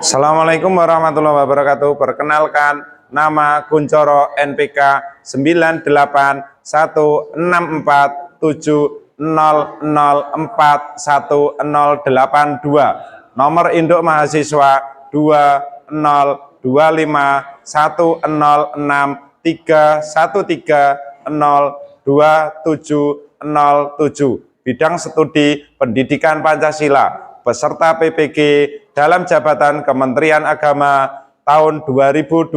Assalamualaikum warahmatullahi wabarakatuh. Perkenalkan, nama Kuncoro NPK 9811647004182. Nomor induk mahasiswa 20251063130707. Bidang studi Pendidikan Pancasila. Peserta PPG dalam jabatan Kementerian Agama tahun 2025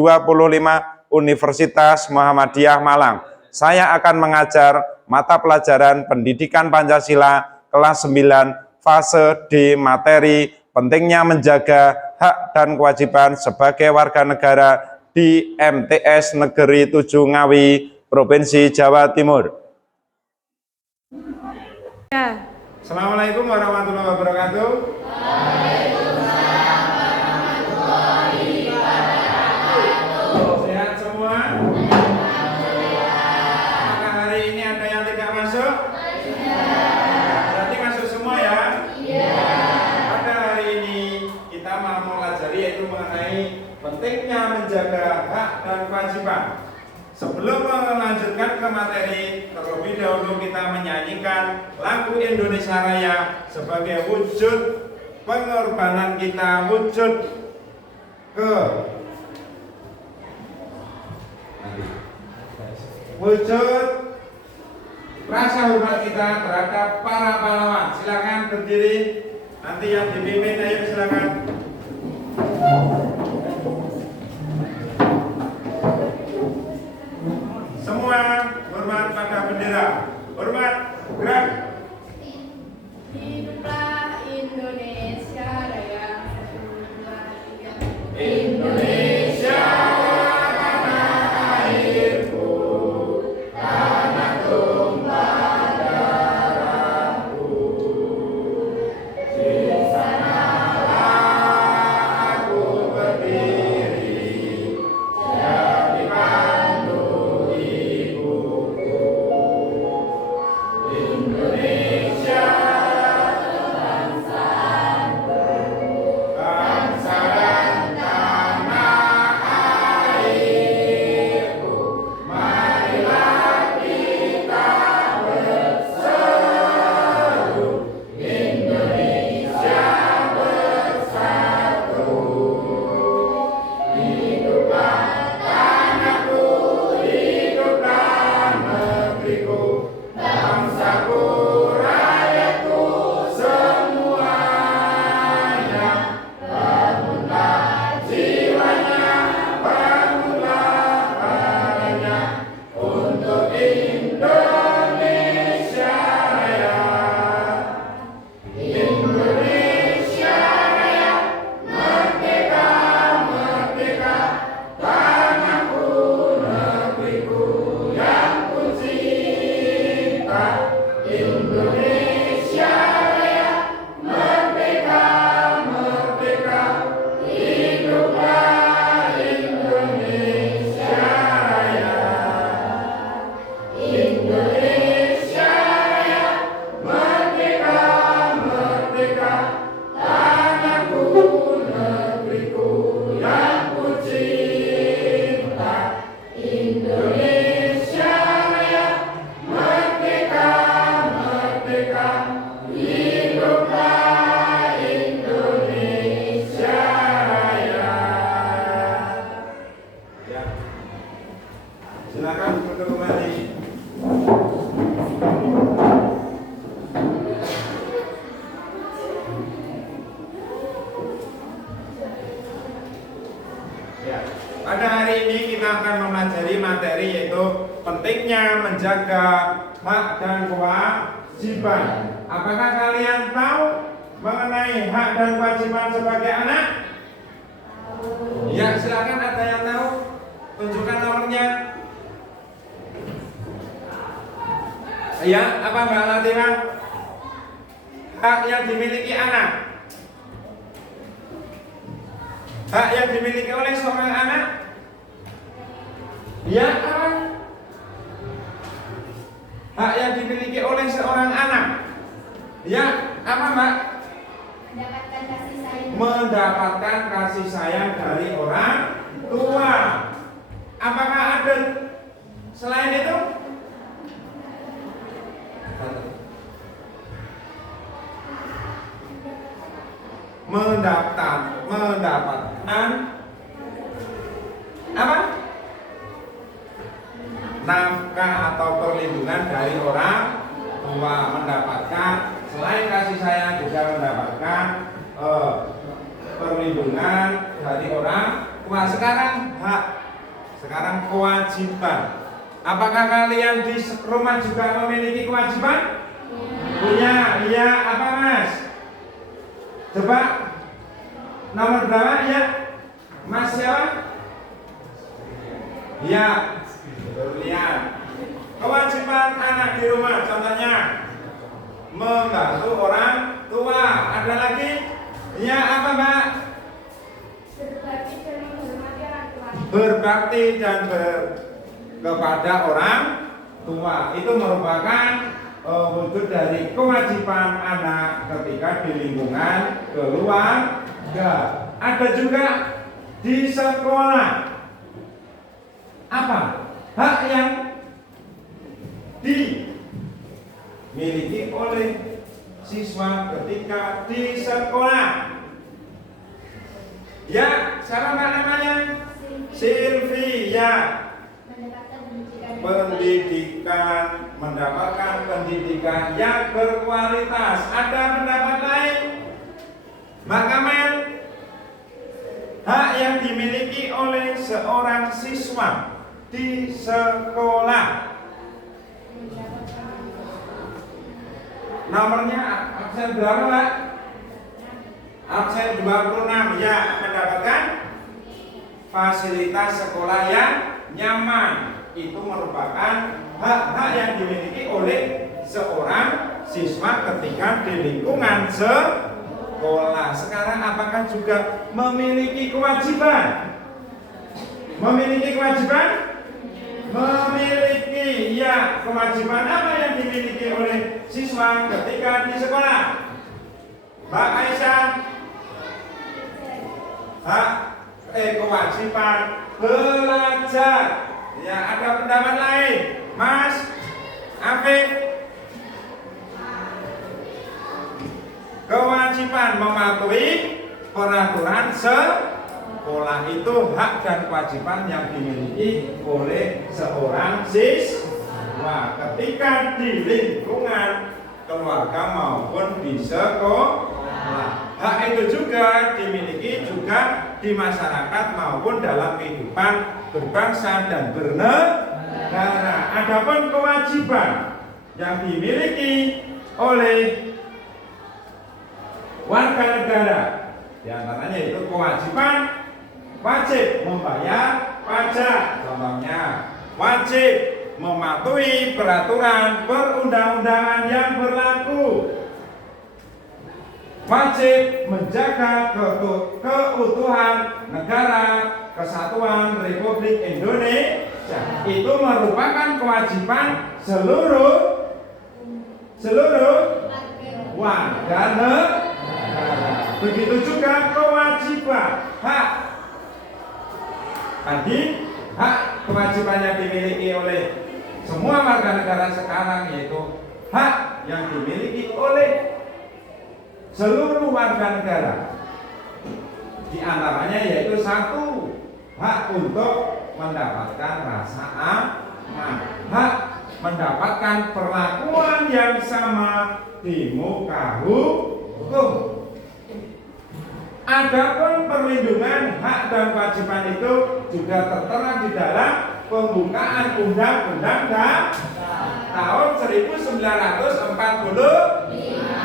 Universitas Muhammadiyah Malang. Saya akan mengajar mata pelajaran Pendidikan Pancasila kelas 9 fase D materi pentingnya menjaga hak dan kewajiban sebagai warga negara di MTS Negeri 7 Ngawi, Provinsi Jawa Timur. Ya. Assalamualaikum warahmatullahi wabarakatuh. Waalaikumsalam warahmatullahi wabarakatuh. Sehat semua? Apakah hari ini ada yang tidak masuk? Iya. Berarti masuk semua ya? Iya. Pada hari ini kita mau mempelajari yaitu mengenai pentingnya menjaga hak dan kewajiban. Sebelum melanjutkan ke materi, terlebih dahulu kita menyanyikan lagu Indonesia Raya sebagai wujud pengorbanan kita, wujud rasa hormat kita terhadap para pahlawan. Silakan berdiri. Nanti yang dipimpin, ayo silakan. Semua hormat pada bendera. Hormat, gerak. Hiduplah Indonesia Raya. 1, 2, 3. Indonesia tanah airku, tanah tumpah darahku. Di sanalah aku berdiri, jadi pandu ibuku. Indonesia bangsa dan tanah airku, marilah kita berseru, Indonesia bersatu. Hiduplah tanahku, hiduplah negeriku, bangsaku, rakyatku semuanya. Bangunlah jiwanya, bangunlah badannya untuk Indonesia Raya. Indonesia Raya, merdeka, merdeka, tanahku, negeriku yang ku cinta. Indonesia Raya, merdeka, merdeka, hiduplah Indonesia Raya. Indonesia Raya, merdeka, merdeka, tanahku, negeriku yang ku cinta. Indonesia Raya, merdeka, merdeka, hiduplah Indonesia Raya. Ya. Silakan duduk kembali. Ya. Pada hari ini kita akan mempelajari materi yaitu pentingnya menjaga hak dan kewajiban. Apakah kalian tahu mengenai hak dan kewajiban sebagai anak? Ya, silakan, ada yang tahu? Tunjukkan nomornya. Ya, apa Mbak Latifah? Hak yang dimiliki anak. Hak yang dimiliki oleh seorang anak. Ya, apa? Hak yang dimiliki oleh seorang anak. Ya, apa Mbak? Mendapatkan kasih sayang. Mendapatkan kasih sayang dari orang tua. Apakah ada selain itu? Mendapatkan apa? Nafkah atau perlindungan dari orang tua. Mendapatkan selain kasih sayang juga mendapatkan perlindungan dari orang tua. Sekarang hak, sekarang kewajiban. Apakah kalian di rumah juga memiliki kewajiban? Punya, iya. Apa Mas? Coba nomor berapa ya? Mas siapa? Ya, Berlian. Kewajiban anak di rumah contohnya membantu orang tua. Ada lagi? Ya, apa Mbak? Berbakti dan menghormati orang tua. Berbakti dan kepada orang tua. Itu merupakan wujud dari kewajiban anak ketika di lingkungan keluarga. Ada juga di sekolah. Apa? Hak yang dimiliki oleh siswa ketika di sekolah. Ya, siapa Mbak namanya? Sylvia. Mendapatkan pendidikan yang berkualitas. Ada pendapat lain? Mbak Kamel, hak yang dimiliki oleh seorang siswa di sekolah. Nomornya absen berapa Mbak? Absen 26. Ya, mendapatkan fasilitas sekolah yang nyaman. Itu merupakan hak-hak yang dimiliki oleh seorang siswa ketika di lingkungan sekolah. Sekarang apakah juga memiliki kewajiban? Memiliki kewajiban? Memiliki, ya. Kewajiban apa yang dimiliki oleh siswa ketika di sekolah? Mbak Aisyah, hak kewajiban belajar. Ya, ada pendapat lain? Mas Afif, kewajiban mematuhi peraturan sekolah. Itu hak dan kewajiban yang dimiliki oleh seorang siswa ketika di lingkungan keluarga maupun di sekolah. Hak itu juga dimiliki juga di masyarakat maupun dalam kehidupan berbangsa dan bernegara. Adapun kewajiban yang dimiliki oleh warga negara, di antaranya itu kewajiban wajib membayar pajak, contohnya wajib mematuhi peraturan perundang-undangan yang berlaku, wajib menjaga keutuhan negara Kesatuan Republik Indonesia. Itu merupakan kewajiban seluruh warga negara. Begitu juga kewajiban hak. Tadi hak kewajiban yang dimiliki oleh semua warga negara sekarang, yaitu hak yang dimiliki oleh seluruh warga negara. Di antaranya yaitu satu, hak untuk mendapatkan rasa aman, hak mendapatkan perlakuan yang sama di muka hukum. Adapun perlindungan hak dan kewajiban itu juga tertera di dalam pembukaan Undang-Undang tahun 1940,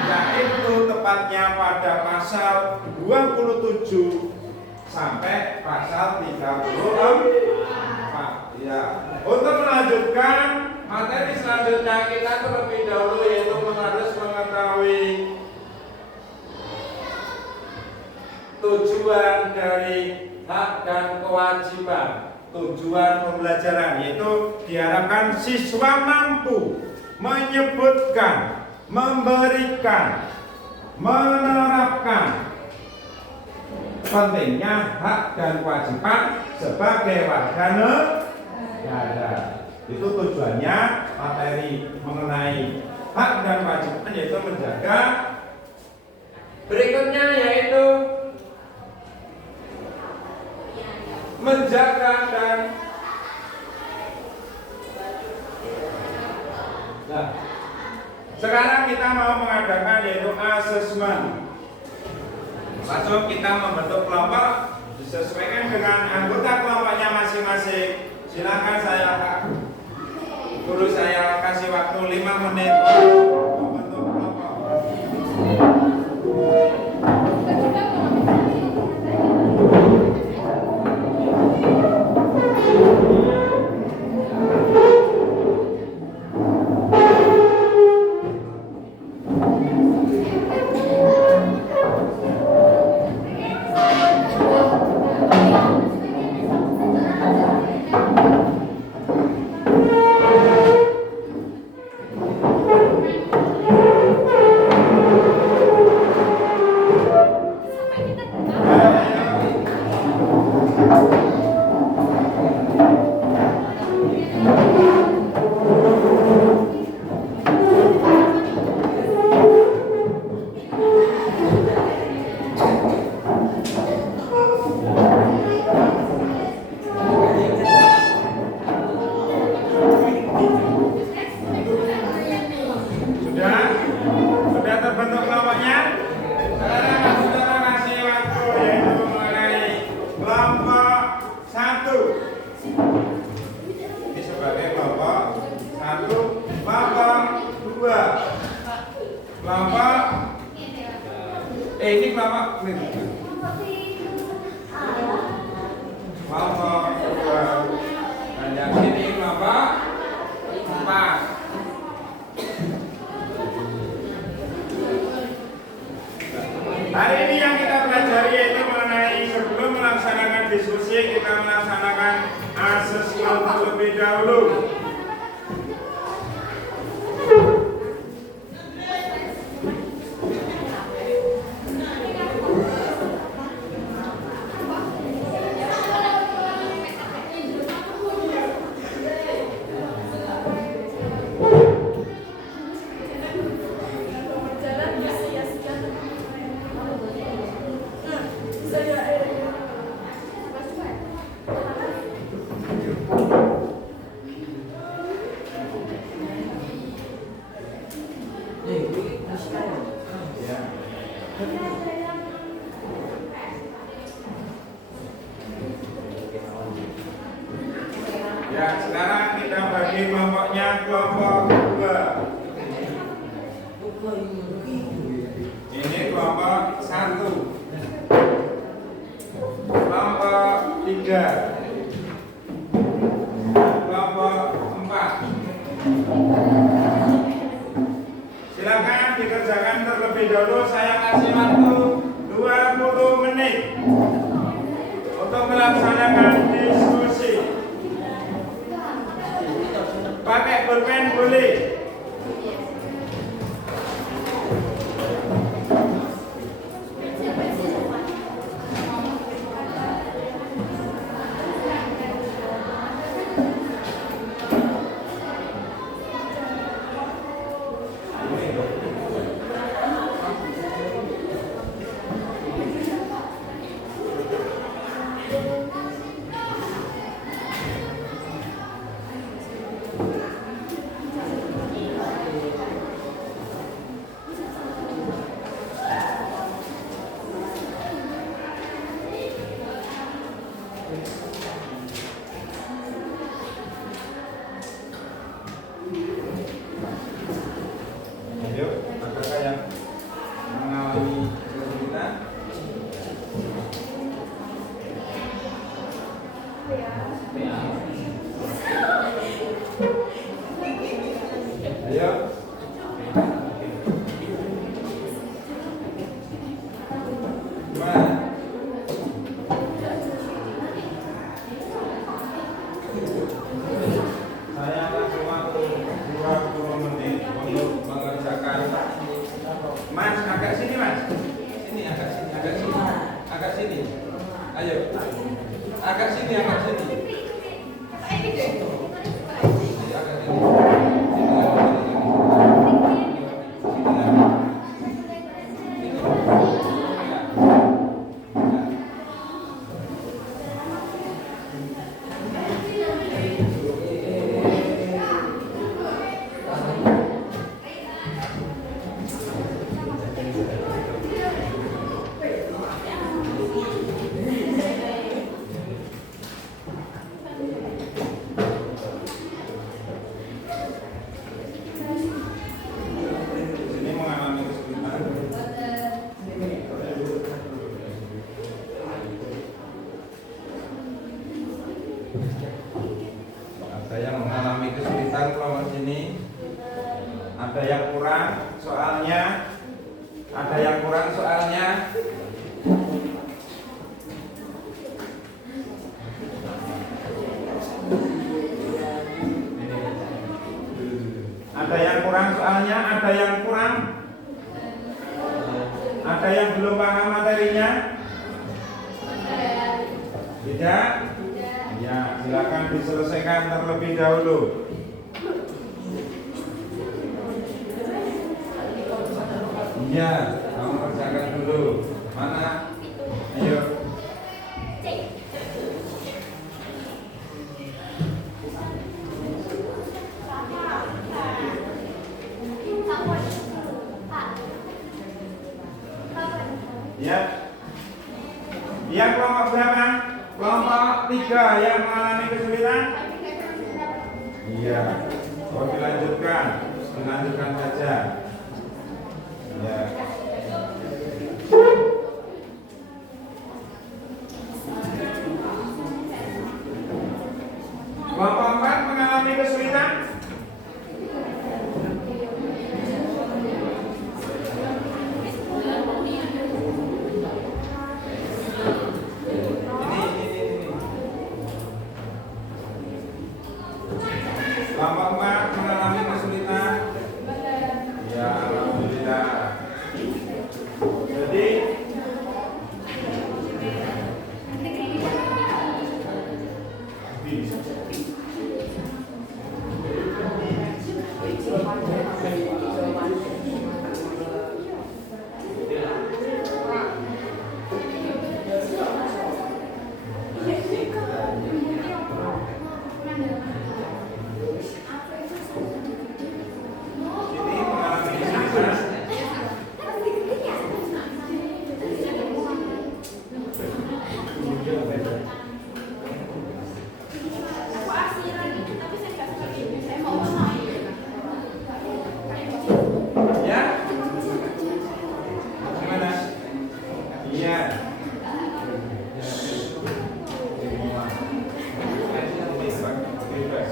yaitu tepatnya pada pasal 27 sampai pasal 34. Ya. Untuk melanjutkan materi selanjutnya, kita terlebih dahulu yaitu harus mengetahui tujuan dari hak dan kewajiban. Tujuan pembelajaran yaitu diharapkan siswa mampu menyebutkan, memberikan, menerapkan pentingnya hak dan kewajiban sebagai warga negara. Itu tujuannya materi mengenai hak dan kewajiban, yaitu menjaga. Berikutnya yaitu menjaga dan sekarang kita mau mengadakan yaitu asesmen. Langsung kita membentuk kelompok disesuaikan dengan anggota kelompoknya masing-masing. Silakan saya guru saya kasih waktu 5 menit untuk membentuk kelompok. Sudah terbentuk kelompoknya? Sekarang saudara kasih waktu yaitu mengenai kelompok 1. Ini sebagai kelompok 1, kelompok 2, kelompok ini kelompok kelompok 2, dan yang ini kelompok 4. Hari ini yang kita pelajari yaitu mengenai sebelum melaksanakan diskusi kita melaksanakan asesmen terlebih dahulu. Ya, sekarang kita bagi kelompoknya kelompok 2. Ini kelompok 1, kelompok 3, kelompok 4. Silakan dikerjakan terlebih dahulu. Saya kasih waktu 20 menit untuk melaksanakan diskusi. Pakai pulpen boleh. Yuk, adakah yang mengalami kesulitan? Ayo. Gimana? Saya kasih waktu 20 menit untuk mengerjakan. Mas, agak sini mas. Sini, agak sini, agak sini, agak sini. Ayo. Agak sini, agak sini. Sini mengalami kesulitan. Ada yang mengalami kesulitan kelompok sini. Ada yang kurang soalnya. Ada yang kurang soalnya. Ada yang kurang soalnya, ada yang kurang. Ada yang belum paham materinya? Tidak? Ya, silakan diselesaikan terlebih dahulu. Iya, kamu kerjakan dulu. Mana? Ayo. Ya. Ya, kelompok berapa? Kelompok 3 yang mengalami kesulitan? Iya. Oh, dilanjutkan saja. Ya. Kelompok 4 mengalami kesulitan? Kelompok 4 mengalami kesulitan? Ya, alhamdulillah. Jadi ini mengalami kesulitan. Ya? Gimana? Iya. Bebas.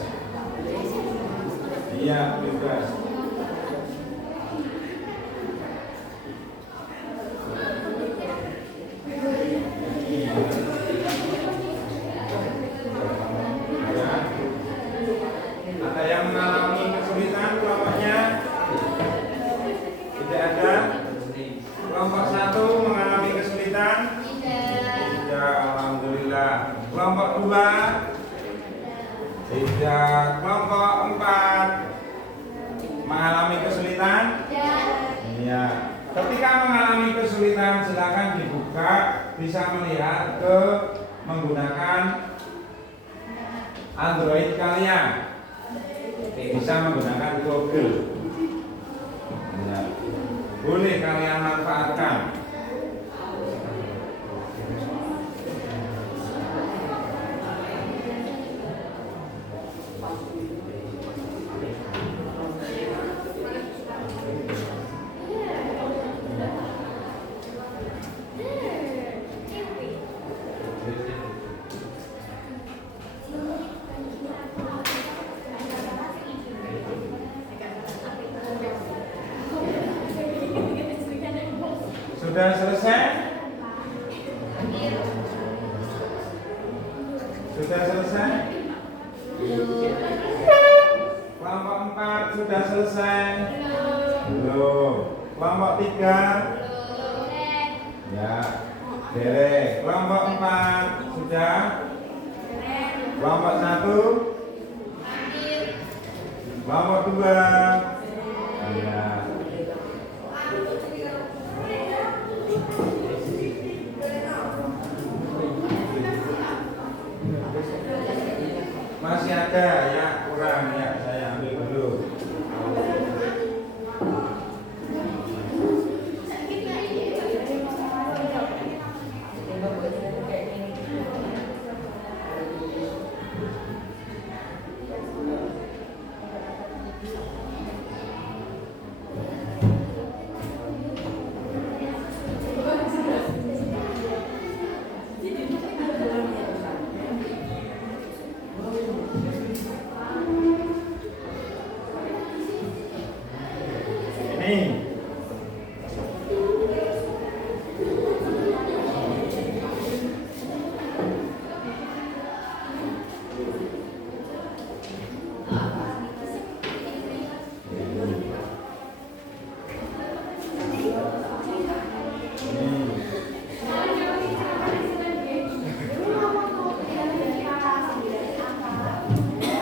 Iya, bebas. Ya. Ada yang mengalami kesulitan kelompoknya? Tidak ada. Kelompok 1 mengalami kesulitan? Tidak, alhamdulillah. Kelompok 2? Tidak. Kelompok 4 mengalami kesulitan? Iya. Ketika mengalami kesulitan, silakan dibuka, bisa melihat ke menggunakan Android kalian. Bisa menggunakan Google. Ya. Boleh kalian manfaatkan. Sudah selesai? Sudah selesai? Kelompok 4 sudah selesai? Belum. Kelompok 3? Ya. Derek. Kelompok 4 sudah. Kelompok 1. Kelompok 2. Ya. Masih ada ya kurang ya, saya ambil dulu. Ini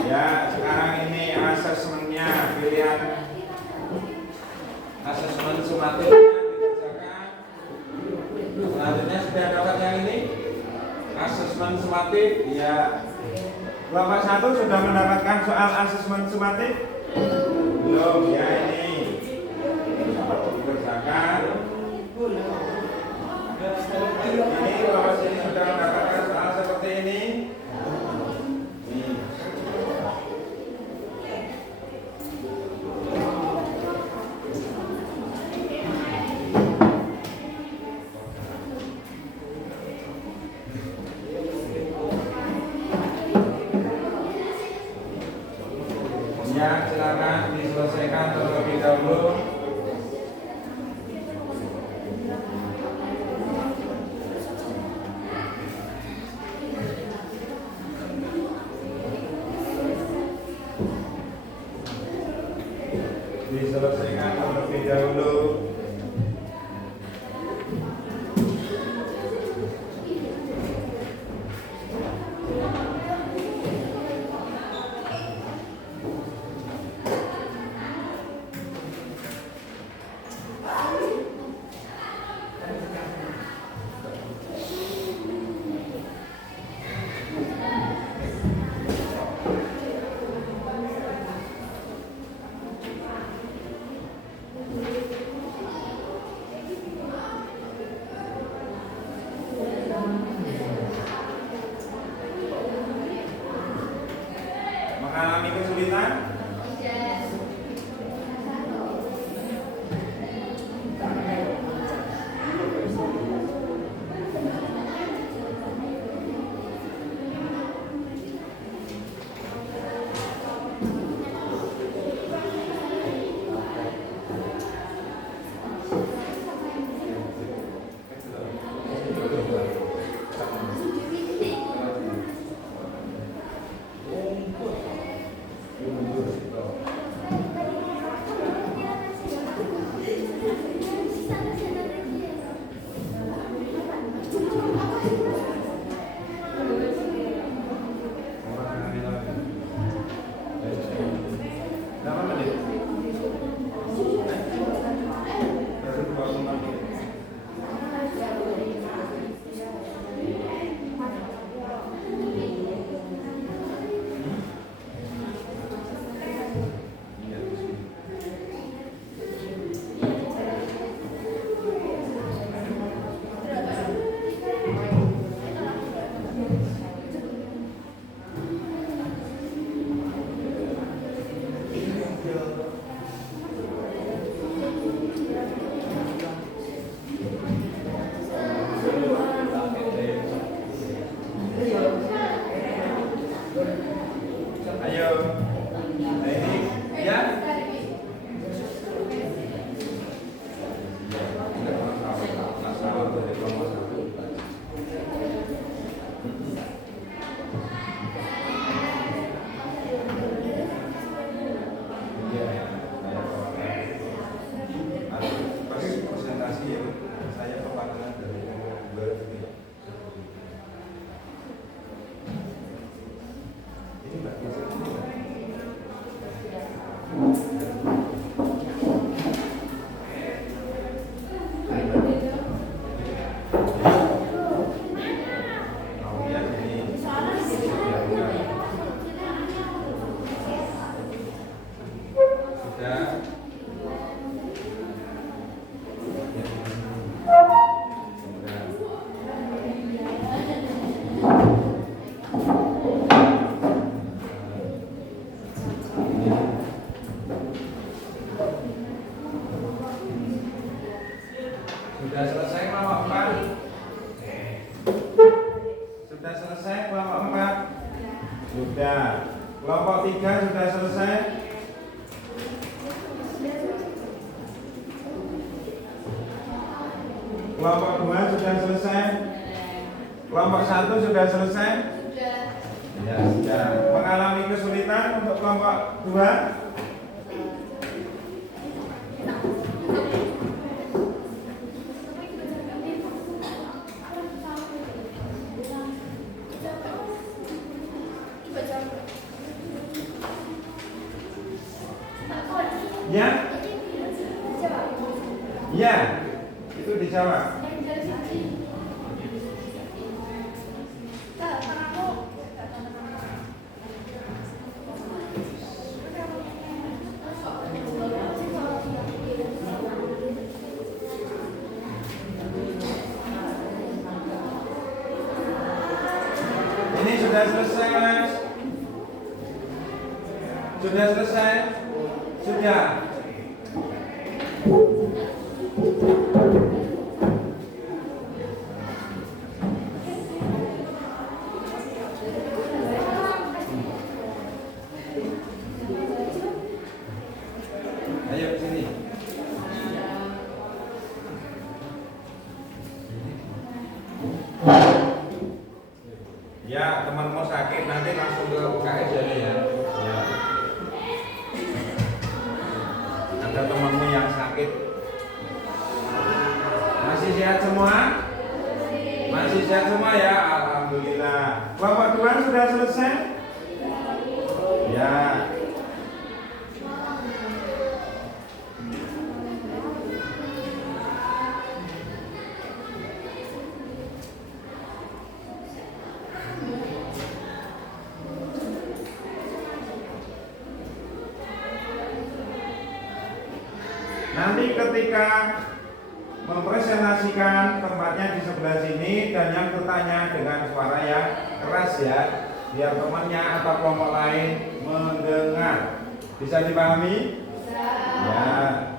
ya, sekarang ini asesmennya, pilihan asesmen sumatif dikerjakan. Selanjutnya sudah dapat yang ini asesmen sumatif ya. Kelompok 1 sudah mendapatkan soal asesmen sumatif? Belum ya, ini dikerjakan. Ini kelompok sini sudah mendapatkan soal seperti ini. Ya, silakan diselesaikan terlebih dahulu. Diselesaikan terlebih dahulu. Mengalami kesulitan? Kelompok 3 sudah selesai. Kelompok 2 sudah selesai. Kelompok 1 sudah selesai. Ya, sudah. Mengalami kesulitan untuk kelompok 2. Ya? Ya, itu dijawab. Ini sudah selesai. Sudah selesai. Sudah. Ayo sini. Ya, temanmu sakit nanti langsung ke UKS ya. Ya. Ada temanmu yang sakit. Masih sehat semua? Masih sehat semua ya, alhamdulillah. Kelompok 2 sudah selesai? Ya. Nanti ketika mempresentasikan tempatnya di sebelah sini dan yang bertanya dengan suara yang keras ya, biar temannya atau kelompok lain mendengar. Bisa dipahami? Ya.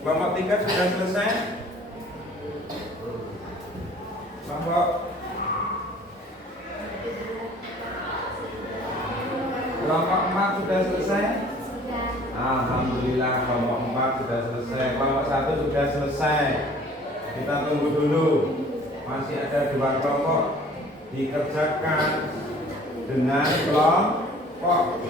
Kelompok 3 sudah selesai? Kelompok Kelompok 4 sudah selesai? Alhamdulillah kelompok 4 sudah selesai. Kelompok 1 sudah selesai. Kita tunggu dulu. Masih ada 2 kelompok. Dikerjakan dengan kelompok.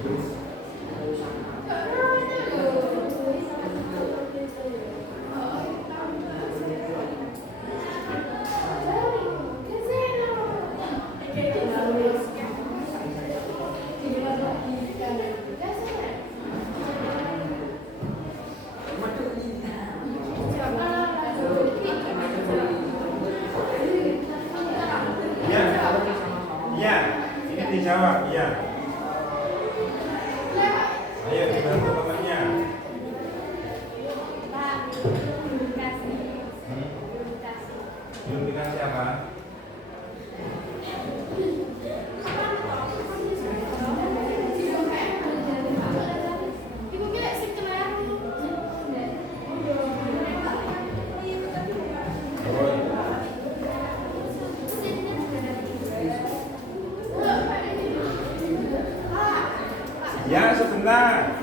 Iya, ini dijawab, iya. Ayo dibantu temannya. Belum dikasih apa? Ya, sebentar.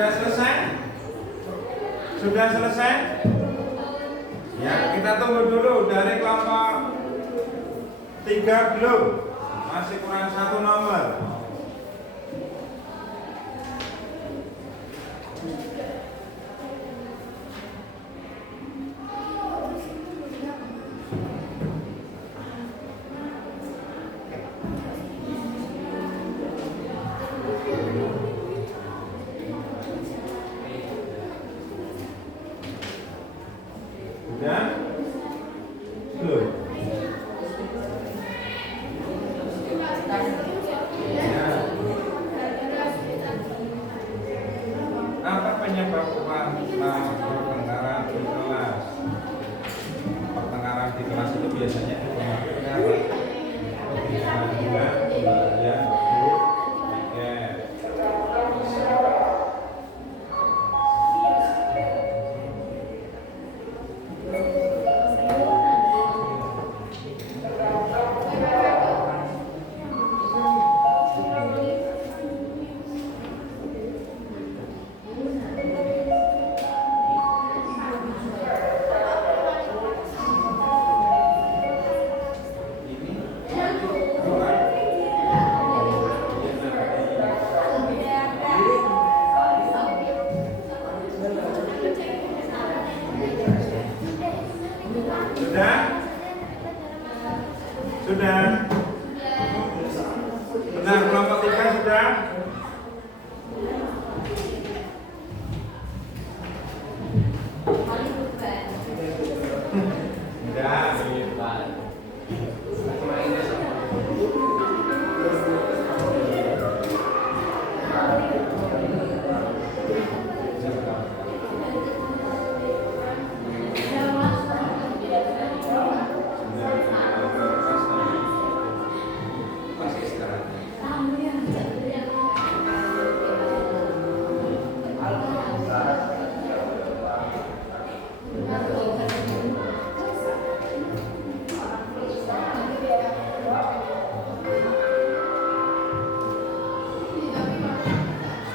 Sudah selesai? Sudah selesai? Ya, kita tunggu dulu dari kelompok 3 belum. Masih kurang 1 nomor. Sudah? Belum? Ya. Apa penyebab pertengkaran di kelas? Pertengkaran di kelas itu biasanya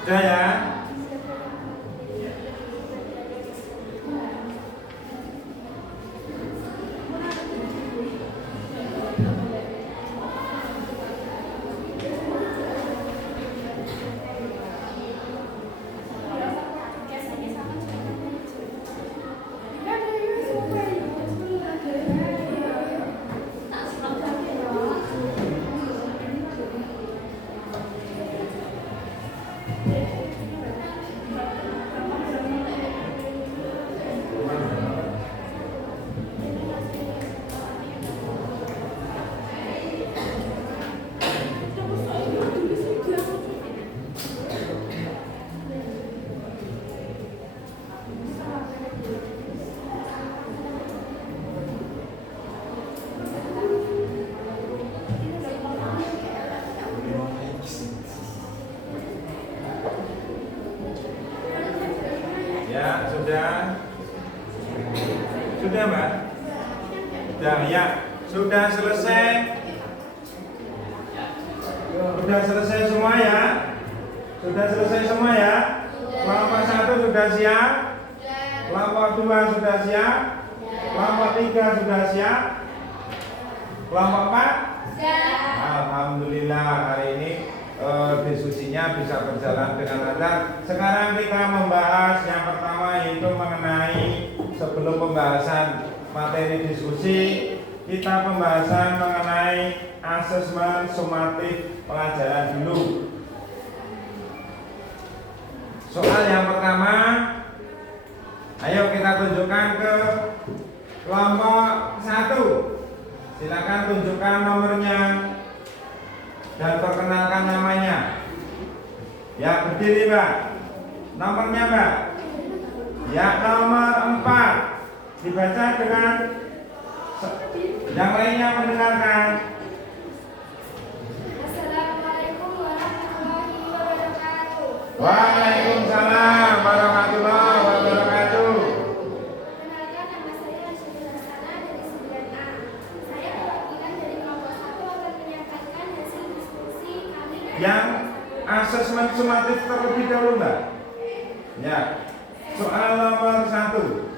Sudah ya? Ya, sudah. Sudah, Mbak? Sudah, ya. Sudah selesai. Sudah selesai semua ya? Sudah selesai semua ya? Kelompok 1 sudah siap? Kelompok 2 sudah siap? Kelompok 3 sudah siap? Kelompok 4? Alhamdulillah hari ini diskusinya bisa berjalan dengan lancar. Sekarang kita membahas yang pertama, yaitu mengenai sebelum pembahasan materi diskusi, kita pembahasan mengenai asesmen sumatif pelajaran dulu. Soal yang pertama, ayo kita tunjukkan ke kelompok 1. Silakan tunjukkan nomornya dan perkenalkan namanya. Ya, berdiri, Mbak. Nomornya, Mbak. Ya, nomor 4. Dibaca dengan yang lainnya mendengarkan. Assalamualaikum warahmatullahi wabarakatuh. Waalaikumsalam warahmatullahi wabarakatuh. Perkenalkan, nama saya Rasyidul Hasanah dari 9A. Saya perwakilan dari kelompok 1 akan menyampaikan hasil diskusi kami Yang asesmen sumatif terlebih dahulu, Mbak. Ya. Soal nomor 1.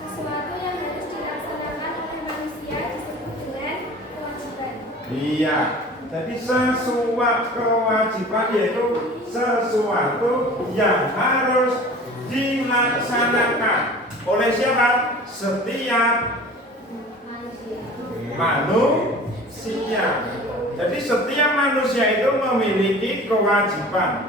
Sesuatu yang harus dilaksanakan oleh manusia disebut dengan kewajiban. Iya. Jadi sesuatu kewajiban yaitu sesuatu yang harus dilaksanakan oleh siapa? Setiap manusia. Jadi setiap manusia itu memiliki kewajiban.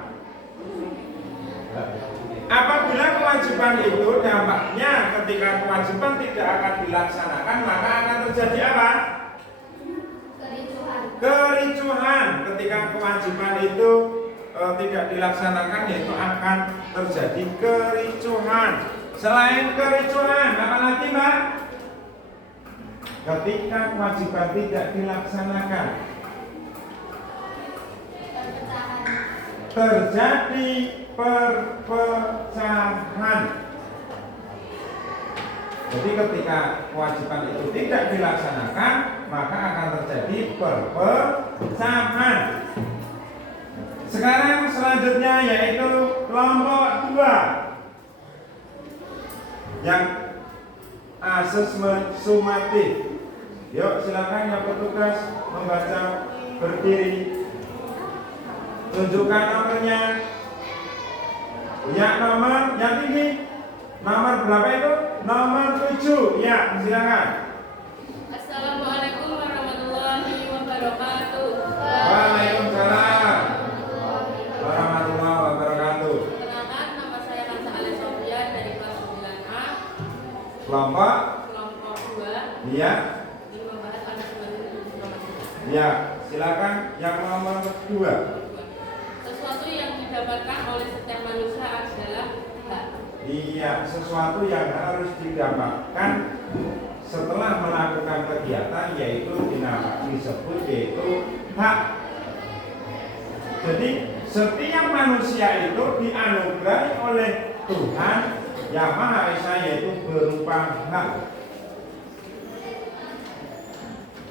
Apabila kewajiban itu dampaknya ketika kewajiban tidak akan dilaksanakan, maka akan terjadi apa? Kericuhan. Ketika kewajiban itu tidak dilaksanakan, yaitu akan terjadi kericuhan. Selain kericuhan, apa lagi, Mbak? Ketika kewajiban tidak dilaksanakan, terjadi perpecahan. Jadi ketika kewajiban itu tidak dilaksanakan, maka akan terjadi perpecahan. Sekarang selanjutnya yaitu kelompok 2 yang asesmen sumatif. Yuk silakan yang bertugas membaca berdiri. Tunjukkan nomornya. Ya, nomor yang tinggi. Nomor berapa itu? Nomor 7. Ya, silakan. Assalamualaikum warahmatullahi wabarakatuh. Waalaikumsalam warahmatullahi wabarakatuh. Perkenalkan, nama saya Kansa Ali Sofia dari kelas 9A. Kelompok? Kelompok 2. Iya. Ingin membahas asesmen sumatif. Ya, silakan yang nomor 2. Sesuatu yang didapatkan oleh setiap manusia adalah hak. Iya, sesuatu yang harus didapatkan setelah melakukan kegiatan, yaitu disebut yaitu hak. Jadi setiap manusia itu dianugerahi oleh Tuhan Yang Maha Esa, yaitu berupa hak.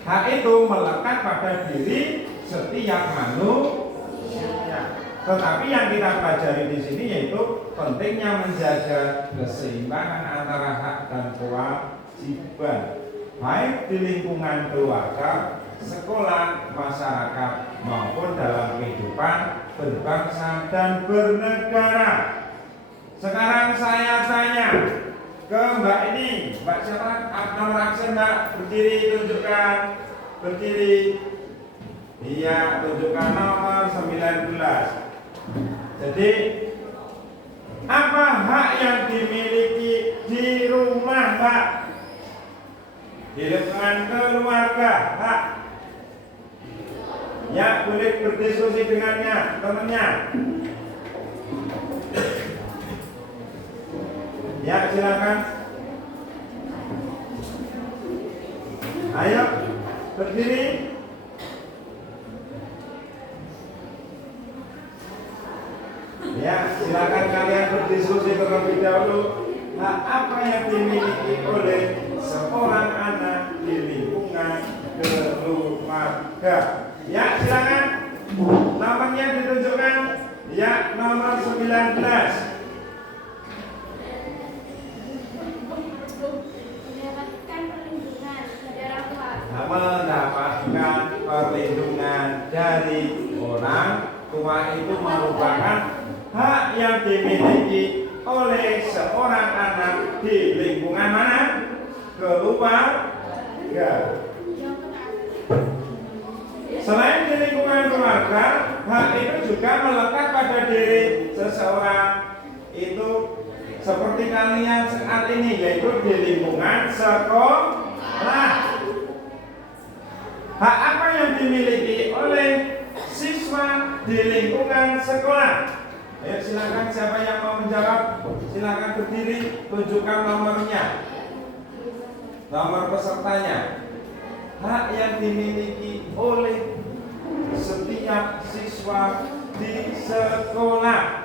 Hak itu melekat pada diri setiap manusia. Tetapi yang kita pelajari di sini yaitu pentingnya menjaga keseimbangan antara hak dan kewajiban, baik di lingkungan keluarga, sekolah, masyarakat, maupun dalam kehidupan berbangsa dan bernegara. Sekarang saya tanya ke Mbak ini, Mbak siapa? Nomor absen Mbak, berdiri, tunjukkan. Berdiri. Iya, tunjukkan nomor 19. Jadi, apa hak yang dimiliki di rumah Mbak? Di lingkungan keluarga, hak. Ya, boleh berdiskusi dengannya, temannya. Ya, silakan. Ayo, berdiri. Ya, silakan kalian berdiskusi terlebih dahulu. Hak apa yang dimiliki oleh seorang anak di lingkungan keluarga? Ya, silakan. Nomornya ditunjukkan. Ya, nomor 19. Mendapatkan perlindungan dari orang tua itu merupakan hak yang dimiliki oleh seorang anak di lingkungan mana? Keluarga. Selain di lingkungan keluarga, hak itu juga melekat pada diri seseorang. Itu seperti kalian saat ini, yaitu di lingkungan sekolah. Hak apa yang dimiliki oleh siswa di lingkungan sekolah? Ayo silakan, siapa yang mau menjawab? Silakan berdiri, tunjukkan nomornya, nomor pesertanya. Hak yang dimiliki oleh setiap siswa di sekolah.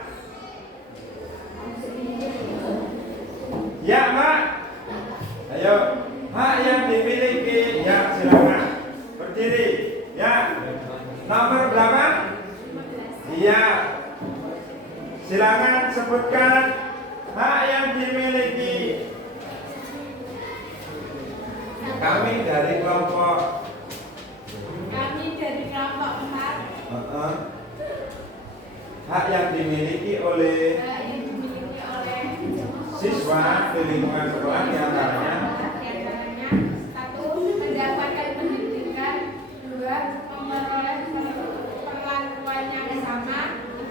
Ya Mbak, ayo. Hak yang dimiliki, ya silakan berdiri. Ya, nomor berapa? Iya. Silakan sebutkan hak yang dimiliki. Kami dari kelompok 4. Hak yang dimiliki oleh siswa di lingkungan sekolah diantaranya 1. Mendapatkan pendidikan. 2. Memperoleh perlakuan yang sama.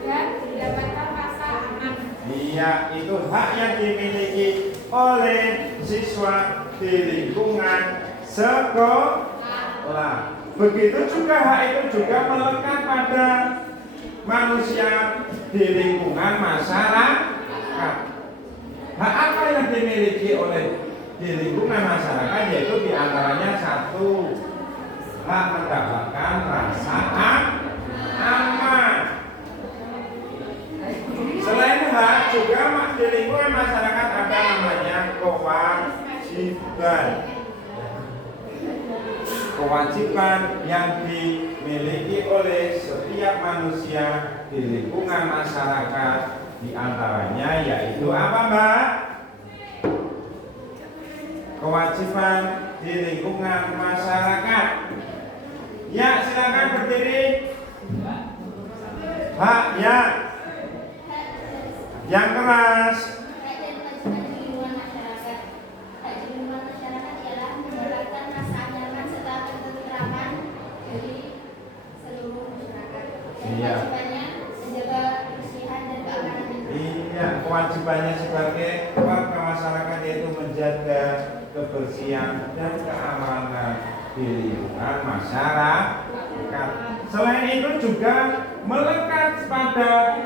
3. Mendapatkan rasa aman. Iya, itu hak yang dimiliki oleh siswa di lingkungan sekolah. Begitu juga hak itu juga melekat pada manusia di lingkungan masyarakat. Hak apa yang dimiliki oleh di lingkungan masyarakat yaitu diantaranya 1. Hak mendapatkan rasa aman. Selain hak juga di lingkungan masyarakat ada namanya kewajiban. Kewajiban yang dimiliki oleh setiap manusia di lingkungan masyarakat diantaranya yaitu apa Mbak? Kewajiban di lingkungan masyarakat. Ya, silakan berdiri. Hak ya. Yang keras. Hak dan kewajiban di lingkungan masyarakat. Hak di lingkungan masyarakat ialah mendapatkan rasa nyaman serta ketentraman dari seluruh masyarakat. Dan Iya. kewajibannya menjaga kebersihan dan keamanan lingkungan. Iya, kewajibannya sebagai warga masyarakat yaitu menjaga kebersihan dan keamanan di lingkungan masyarakat. Selain itu juga melekat pada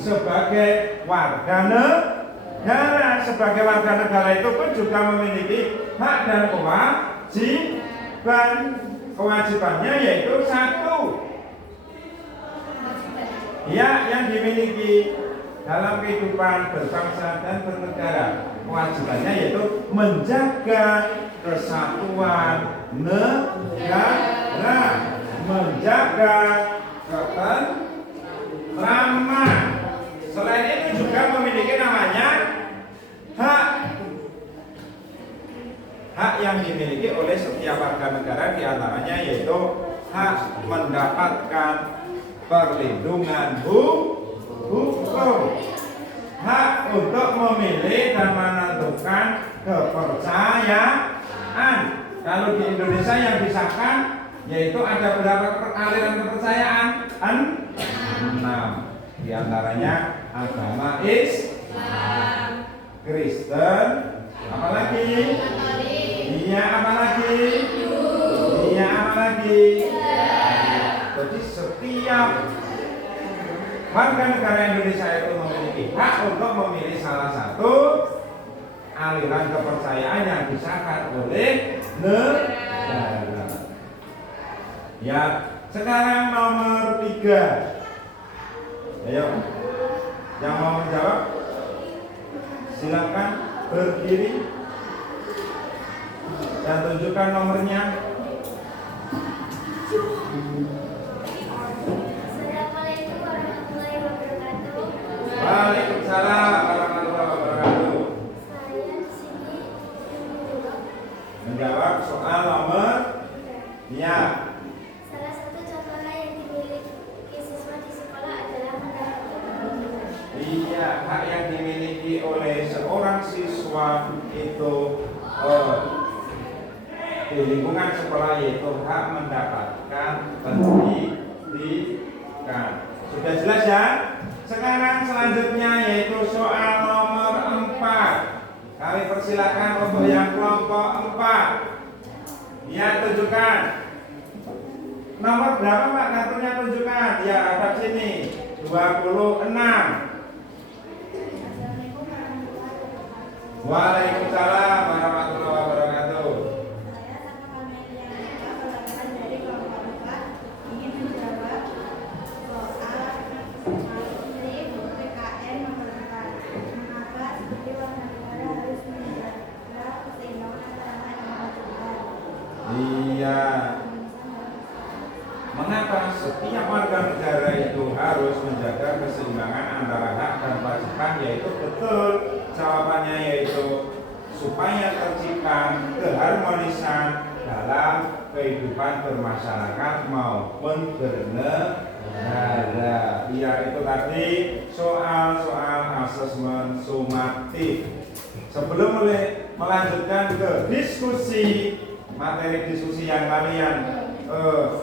sebagai warga negara. Sebagai warga negara itu pun juga memiliki hak dan kewajiban. Kewajibannya yaitu 1. Ya, yang dimiliki dalam kehidupan berbangsa dan bernegara. Kewajibannya yaitu menjaga kesatuan negara, menjaga lama. Selain itu juga memiliki namanya hak. Hak yang dimiliki oleh setiap warga negara diantaranya yaitu hak mendapatkan perlindungan hukum, hak untuk memilih dan menentukan kepercayaan. Kalau di Indonesia yang disahkan yaitu ada berapa aliran kepercayaan? 6. Di antaranya agama Islam, Kristen, apalagi? Iya, apalagi? Iya, apalagi? Jadi setiap warga negara Indonesia itu memiliki hak untuk memilih salah satu aliran kepercayaan yang disahkan oleh negara. Ya, sekarang nomor 3. Ayo, yang mau menjawab silakan berdiri dan tunjukkan nomornya. Assalamualaikum warahmatullahi wabarakatuh. Waalaikumsalam warahmatullahi wabarakatuh. Saya di sini Menjawab soal nomor ya. salah satu contoh hak yang dimiliki siswa di sekolah adalah mendapatkan perlindungan. Iya, hak yang dimiliki oleh seorang siswa itu di lingkungan sekolah yaitu hak mendapatkan pendidikan. Sudah jelas ya? Sekarang selanjutnya yaitu soal nomor 4. Kami persilakan untuk yang kelompok 4. Ya, tunjukkan. Nomor berapa Pak? Kartunya tunjukkan. Ya, ada sini. 26. Assalamualaikum warahmatullahi wabarakatuh. Waalaikumsalam warahmatullahi wabarakatuh. Saya sama Kamelia perwakilan dari kelompok 4 ingin menjawab soal prinsip PKN nomor 4. Mengapa sebagai warga negara harus menjaga keseimbangan antara hak dan kewajiban? Iya. Mengapa setiap warga negara itu harus menjaga keseimbangan antara hak dan kewajiban? Yaitu betul jawabannya yaitu supaya tercipta keharmonisan dalam kehidupan bermasyarakat maupun bernegara. Iya, itu tadi soal-soal asesmen sumatif. Sebelum melanjutkan ke diskusi, materi diskusi yang kalian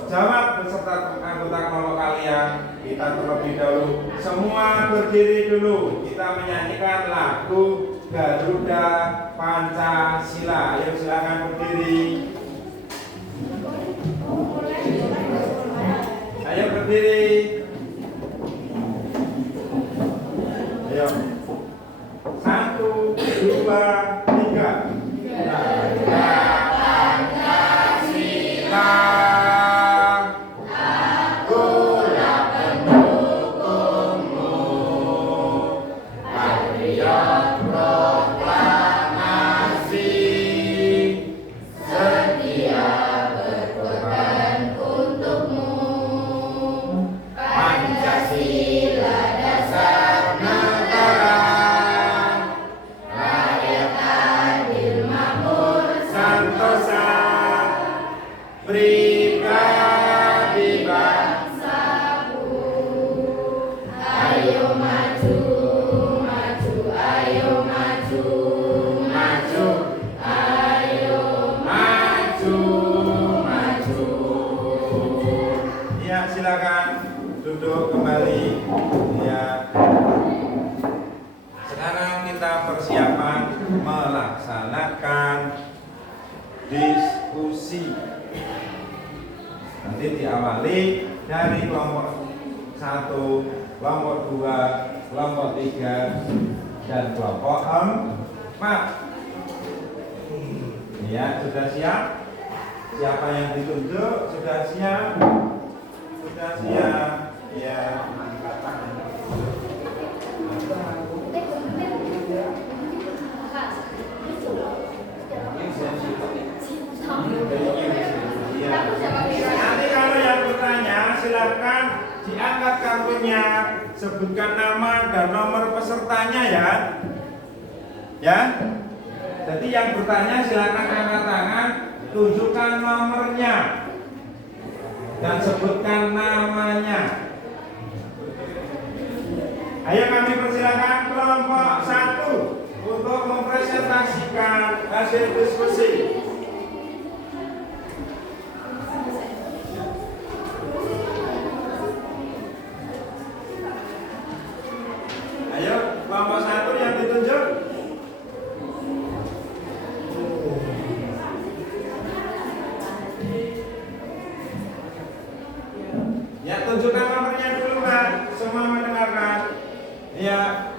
jawab beserta anggota kelompok kalian, kita terlebih dahulu semua berdiri dulu. Kita menyanyikan lagu Garuda Pancasila. Ayo silakan berdiri. Ayo berdiri. Ayo. 1, 2, 3. Garuda Pancasila. Silakan duduk kembali ya. Sekarang kita persiapan melaksanakan diskusi. Nanti diawali dari kelompok 1, kelompok 2, kelompok 3 dan kelompok 4. Ya, sudah siap? Siapa yang ditunjuk? Sudah siap? Sudah siap? Ya. Nanti kalau yang bertanya silakan diangkat kartunya, sebutkan nama dan nomor pesertanya ya. Ya. Jadi yang bertanya silakan angkat tangan, tunjukkan nomornya dan sebutkan namanya. Ayo kami persilakan kelompok 1 untuk mempresentasikan hasil diskusi. Ayo kelompok 1 yang ditunjuk. Ya, tunjukkan nomornya dulu, Pak. Semua mendengarkan. Ya,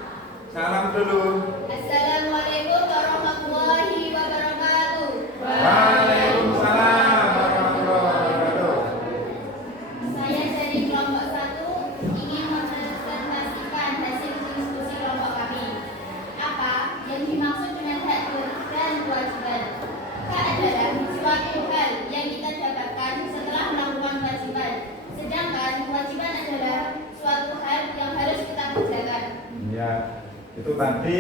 salam dulu. Assalamualaikum warahmatullahi wabarakatuh. Waalaikumsalam warahmatullahi wabarakatuh. Saya dari kelompok 1 ingin mempresentasikan hasil diskusi kelompok kami. Apa yang dimaksud dengan hak dan kewajiban? Hak adalah suatu hal yang kita dapatkan setelah melakukan kewajiban. Sedangkan kewajiban adalah suatu hal yang harus kita kerjakan. Ya, itu tadi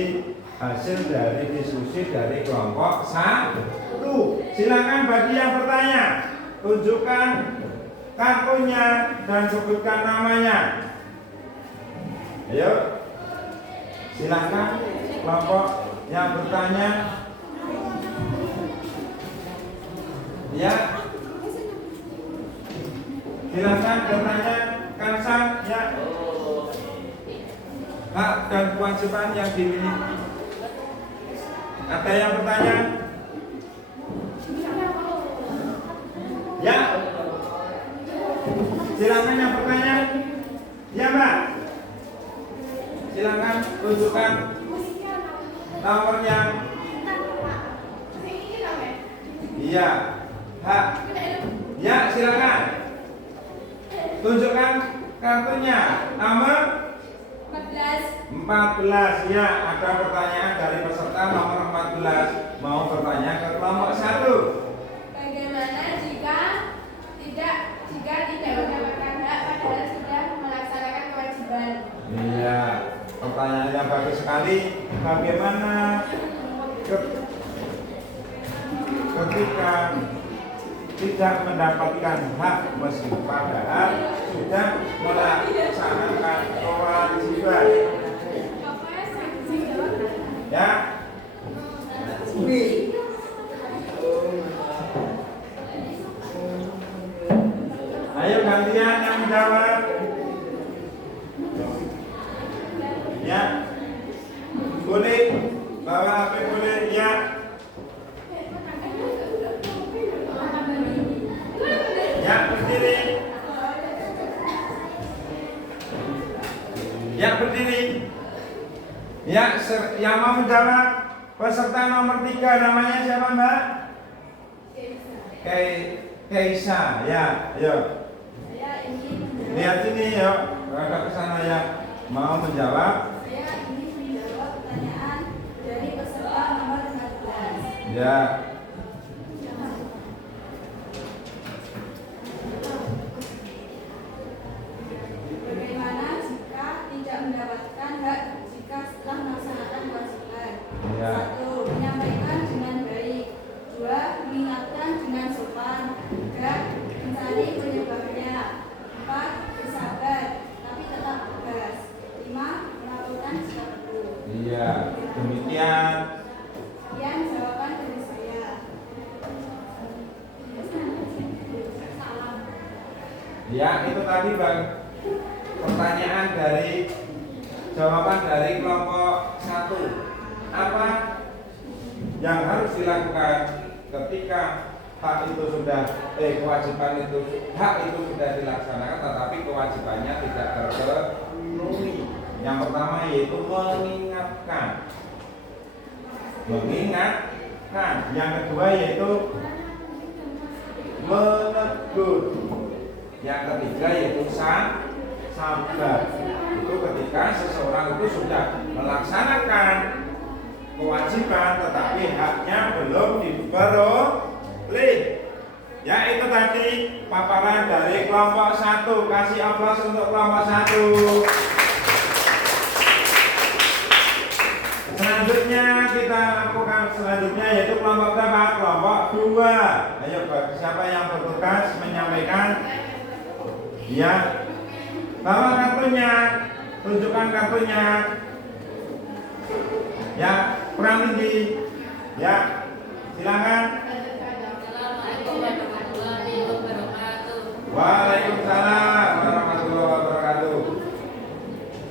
hasil dari diskusi dari kelompok 1. Silakan bagi yang bertanya, tunjukkan kartunya dan sebutkan namanya. Ayo, silakan kelompok yang bertanya. Ya, silakan bertanya, Kansan, ya. Hak dan kewajiban yang dimiliki. Ada yang bertanya? Ya. Silakan yang bertanya. Ya, Mbak. Silakan tunjukkan nomornya. Iya. Hak. Ya, silakan. Tunjukkan kartunya. Nomor 14. Ya, ada pertanyaan dari peserta nomor 14 mau bertanya ke kelompok 1. Bagaimana jika tidak mendapatkan hak padahal sudah melaksanakan kewajiban? Iya, pertanyaan yang bagus sekali. Bagaimana ketika tidak mendapatkan hak meski padahal sudah melaksanakan kewajiban? Ya. Ayo gantian yang menjawab. Ya. Boleh bawa HP boleh ya. Ya, berdiri. Ya, berdiri. Ya, yang mau menjawab peserta nomor 3 namanya siapa, Mbak? Keisa. Ya, ayo. Lihat sini, yuk. Ada ke sana ya. Mau menjawab? Saya ingin menjawab pertanyaan dari peserta nomor 14. Ya. Bagaimana jika tidak mendapatkan hak jika setelah melaksanakan kewajiban? Ya. 1. Menyampaikan dengan baik. 2. Mengingatkan dengan sopan. 3. Mencari penyebabnya. 4. Bersabar tapi tetap tegas. 5. Melakukan jika perlu. Iya, demikian. Sekian jawaban dari saya. Ya, itu tadi Bang. Pertanyaan dari jawaban dari kelompok 1. Apa yang harus dilakukan ketika hak itu sudah kewajiban itu hak itu sudah dilaksanakan tetapi kewajibannya tidak terpenuhi? Yang pertama yaitu mengingatkan. Yang kedua yaitu menegur. Yang ketiga yaitu sabar. Itu ketika seseorang itu sudah melaksanakan kewajiban tetapi haknya belum diperoleh. Ya, itu tadi paparan dari kelompok 1. Kasih aplaus untuk kelompok 1. Selanjutnya kita lakukan yaitu kelompok berapa? Kelompok 2. Ayo, siapa yang bertugas menyampaikan? Ya. Bawa kartunya. Tunjukkan kartunya. Ya, kurang tinggi. Ya. Silakan. Assalamualaikum warahmatullahi wabarakatuh. Waalaikumsalam warahmatullahi wabarakatuh.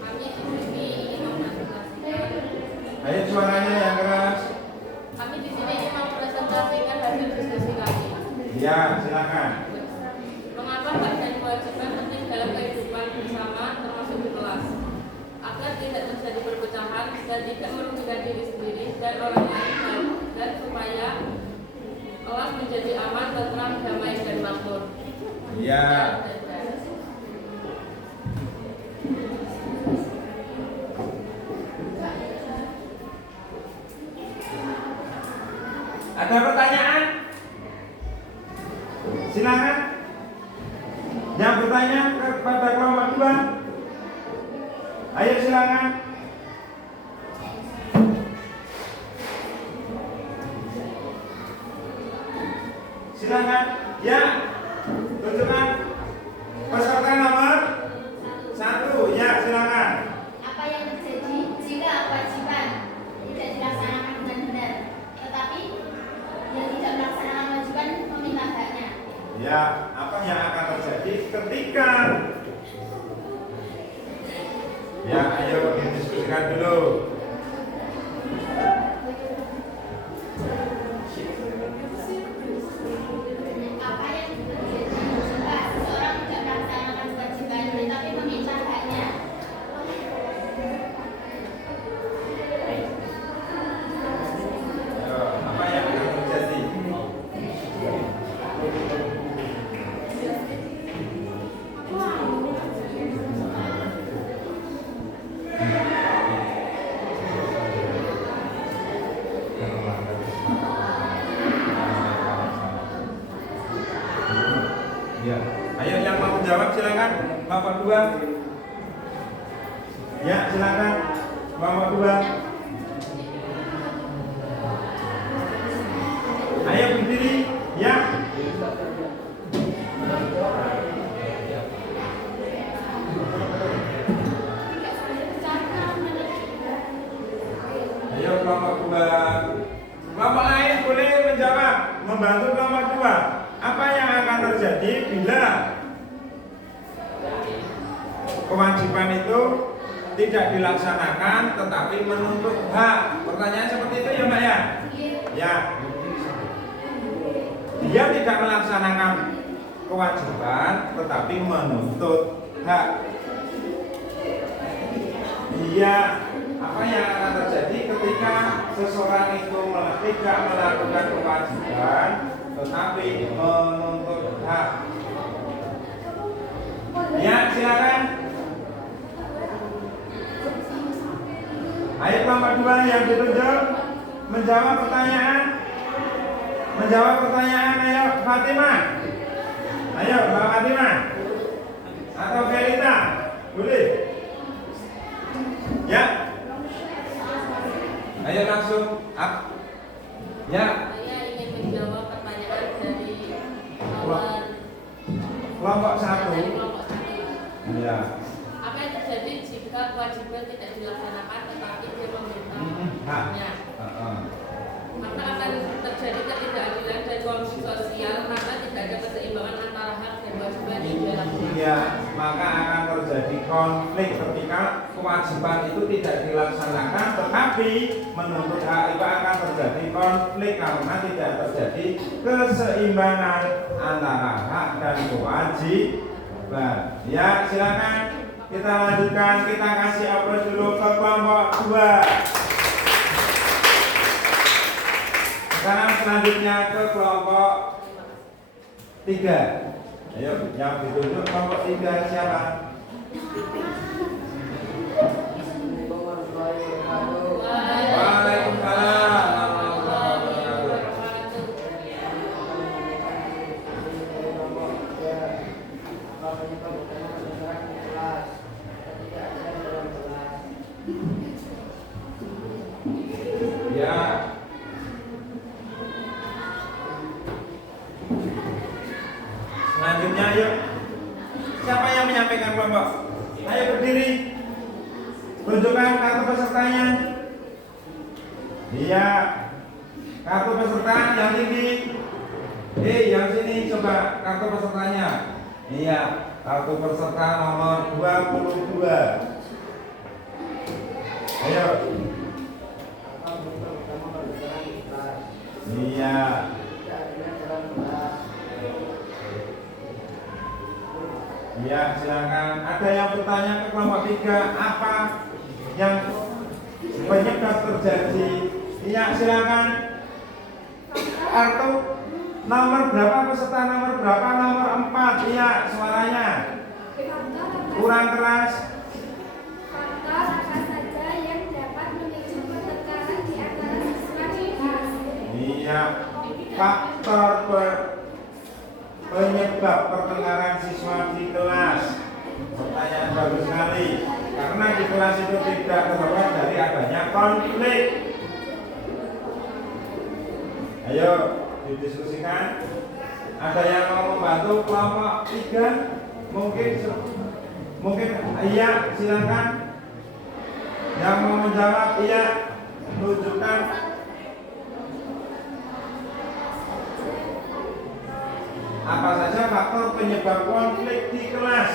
Kami di sini ingin mempresentasikan. Ayo suaranya yang keras. Kami di sini ingin mempresentasikan hasil diskusi kami. Ya, silakan. Mengapa hak dan kewajiban penting dalam kehidupan bersama termasuk di kelas? Agar tidak terjadi perpecahan dan tidak merugikan diri sendiri dan orang lain dan supaya kelas menjadi aman, tentram, damai dan makmur. Ya. Ada pertanyaan? Silakan. Yang bertanya kepada kelompok 2. Ayo silakan. Silakan. Ya. Tunjukkan peserta nomor 1. Ya, silakan. Apa yang terjadi jika kewajiban tidak dilaksanakan dengan benar, tetapi yang tidak melaksanakan kewajiban meminta haknya? Ya, apa yang akan terjadi ketika? Ya, ayo didiskusikan dulu. Apa yang terjadi jika seseorang tidak melaksanakan kewajiban tetapi meminta haknya? Ayo, apa yang akan terjadi? Ya, ayo yang mau jawab silakan, Bapak 2. Ya, silakan, Bapak 2. Ayo berdiri, ya. Ayo kelompok 2. Kelompok lain boleh menjawab, membantu kelompok 2. Apa yang akan terjadi bila kewajiban itu tidak dilaksanakan tetapi menuntut hak? Pertanyaan seperti itu ya Mbak ya? Ya. Dia tidak melaksanakan kewajiban tetapi menuntut hak. Dia apa yang akan terjadi ketika seseorang itu tidak melakukan kewajiban tetapi menuntut hak? Ya, silakan. Ayo kelompok 2 yang ditunjuk menjawab pertanyaan. Menjawab pertanyaan, ayo Fatimah. Ayo Mbak Fatimah. Atau Felita. Boleh? Ya. Ayo langsung up. Ya. Saya ingin menjawab pertanyaan dari nomor Kelompok 1. dari kelompok 1. Ya. Apa yang terjadi jika kewajiban tidak dilaksanakan tetapi dia meminta Hak. haknya? Heeh. Maka akan terjadi ketidakadilan dan konflik sosial karena tidak ada keseimbangan antara hak dan kewajiban yang dia lakukan. Iya, maka akan terjadi konflik ketika kewajiban itu tidak dilaksanakan tetapi menuntut hak, itu akan terjadi konflik karena tidak terjadi keseimbangan antara hak dan kewajiban. Ya, silakan kita lanjutkan, kita kasih aplaus dulu ke kelompok 2. Sekarang selanjutnya ke kelompok 3. Ayo, yang ditunjuk kelompok 3 siapa? Waalaikumsalam warahmatullahi wabarakatuh. pelanggaran di kelas ketidakadilan dalam kelas. Ya. Selanjutnya ayo. Siapa yang menyampaikan kelompok? Ayo berdiri. Tunjukkan kartu pesertanya. Iya. Kartu peserta yang tinggi. Yang sini coba kartu pesertanya. Iya, kartu peserta nomor 22. Ayo. Apa bentuk utama pelanggaran di kelas? Iya. Ketidakadilan dalam kelas. Ya, silakan. Ada yang bertanya ke kelompok 3, apa yang penyebab terjadi? Iya, silakan. Kartu nomor berapa peserta nomor berapa? Nomor 4. Iya, suaranya kurang keras. Faktor apa saja yang dapat memicu pertengkaran di antara siswa di kelas? Iya, faktor penyebab pertengkaran siswa di kelas. Pertanyaan bagus sekali. Karena di kelas itu tidak terlepas dari adanya konflik. Ayo didiskusikan. Ada yang mau membantu kelompok 3? Mungkin iya, silakan. Yang mau menjawab iya, tunjukkan. Apa saja faktor penyebab konflik di kelas?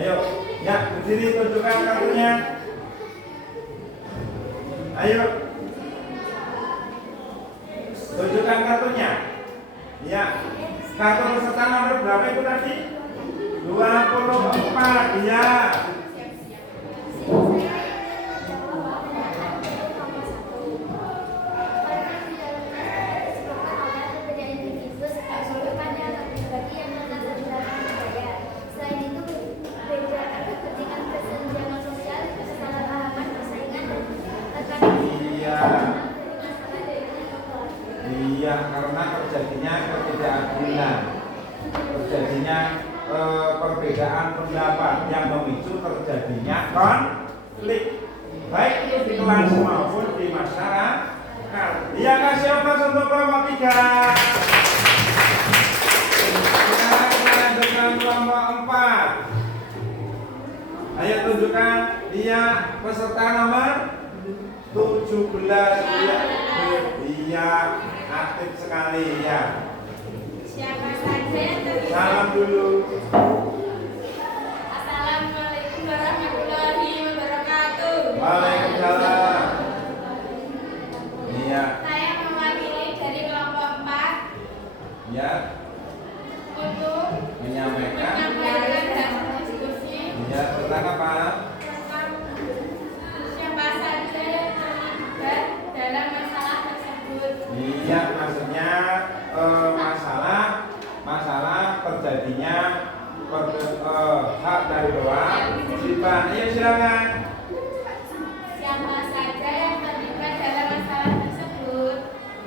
Ayo, ya berdiri, tunjukkan kartunya. Ayo, tunjukkan kartunya. Ya, kartu peserta nomor berapa itu tadi? 24. Ya. Iya, karena terjadinya ketidakadilan, terjadinya perbedaan pendapat yang memicu terjadinya konflik, baik itu di kelas maupun di masyarakat. Iya, kasih aplaus untuk kelompok 3. Sekarang kita lanjutkan kelompok 4. Ayo tunjukkan, iya peserta nomor 17. Iya, aktif sekali ya. Siapa saja yang terlibat? Salam dulu. Assalamualaikum warahmatullahi wabarakatuh. Waalaikumsalam. Iya. Saya mewakili dari kelompok 4 Ya, untuk menyampaikan. menyampaikan dan berdiskusi Iya, tentang apa? tentang siapa saja yang terlibat dalam masalah tersebut. Iya, maksudnya masalah terjadinya hak dari bawah siswa. Ayo silakan. Siapa saja yang terlibat dalam masalah tersebut,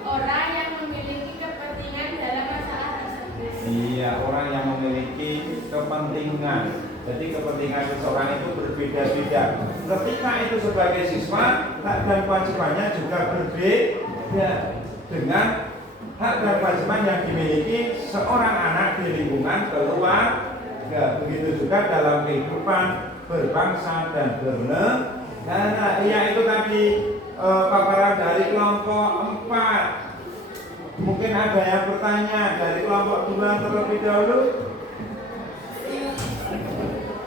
orang yang memiliki kepentingan dalam masalah tersebut. Iya, orang yang memiliki kepentingan. Jadi kepentingan seseorang itu berbeda-beda. Ketika itu sebagai siswa, hak dan kewajibannya juga berbeda dengan hak dan kewajiban yang dimiliki seorang anak di lingkungan keluarga. Begitu juga dalam kehidupan berbangsa dan bernegara. Iya, itu tadi paparan dari kelompok 4. Mungkin ada yang bertanya dari kelompok 2 terlebih dahulu.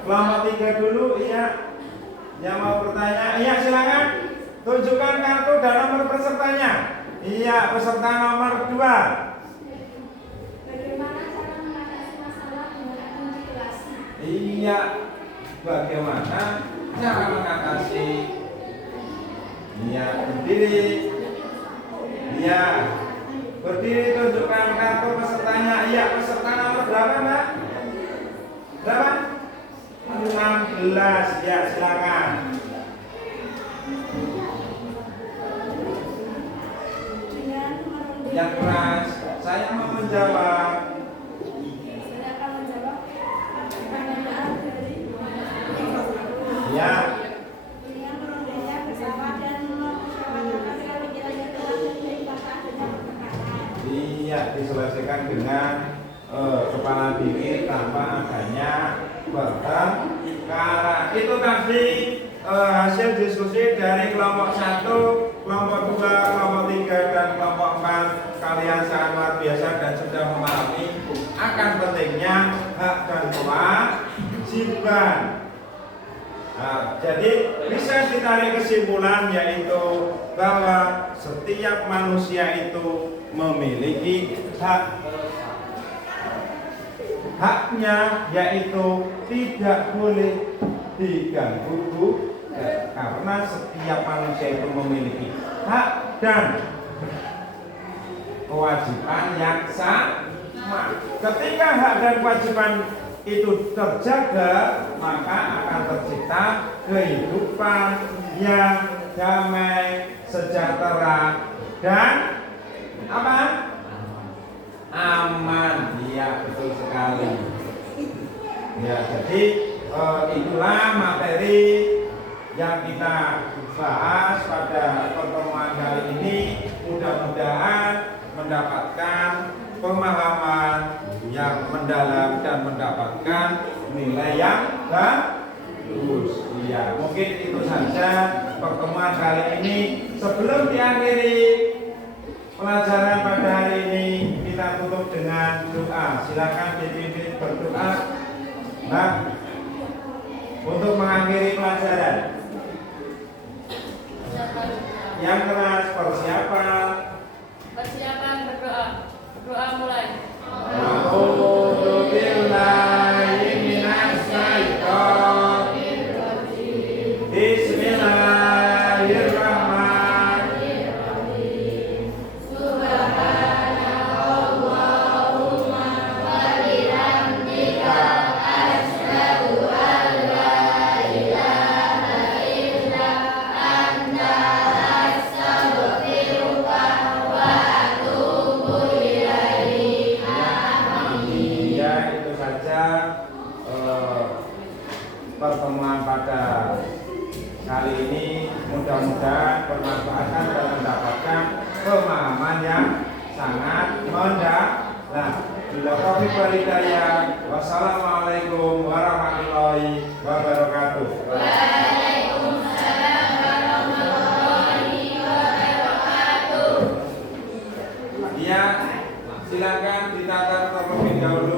Kelompok 3 dulu, iya. Yang mau bertanya, iya silakan. Tunjukkan kartu dan nomor pesertanya. Iya, peserta nomor 2. Bagaimana cara mengatasi masalah dengan admin di kelas? Iya, bagaimana cara mengatasi? Iya, berdiri. Iya, berdiri, tunjukkan kartu pesertanya. Iya, peserta nomor berapa, Mbak? Berapa? 16. Ya, silakan. Dengan merunding. Yang keras, saya mau menjawab. Saya akan menjawab. bertengkara. Itu tadi hasil diskusi dari kelompok 1, kelompok 2, kelompok 3, dan kelompok 4. Kalian sangat luar biasa dan sudah memahami akan pentingnya hak dan kewajiban. Nah, jadi bisa ditarik kesimpulan yaitu bahwa setiap manusia itu memiliki hak. Haknya yaitu tidak boleh diganggu karena setiap manusia itu memiliki hak dan kewajiban yang sama. Ketika hak dan kewajiban itu terjaga, maka akan tercipta kehidupan yang damai, sejahtera, dan apa? Aman. Ya, betul sekali. Ya, jadi itulah materi yang kita bahas pada pertemuan kali ini. Mudah-mudahan mendapatkan pemahaman yang mendalam dan mendapatkan nilai yang bagus. Ya, mungkin itu saja pertemuan kali ini. Sebelum diakhiri pelajaran pada hari ini, kita tutup dengan doa. Silakan dipimpin berdoa, Mbak, untuk mengakhiri pelajaran. Yang keras, persiapan. Persiapan berdoa. Doa mulai. A'udzu billahi minas syaitonir rajim. Bismillahirrahmanirrahim. Subhanallahumma wa bihamdika asyhadu an la ilaha illa anta astaghfiruka wa atubu ilaik. Ya, itu saja pertemuan pada kali ini. Mudah-mudahan bermanfaat dan mendapatkan pemahaman yang sangat mendalam. Bila taufiq wal hidayah. Wassalamualaikum warahmatullahi wabarakatuh. Waalaikumsalam warahmatullahi wabarakatuh. Ya, silakan ditata terlebih dahulu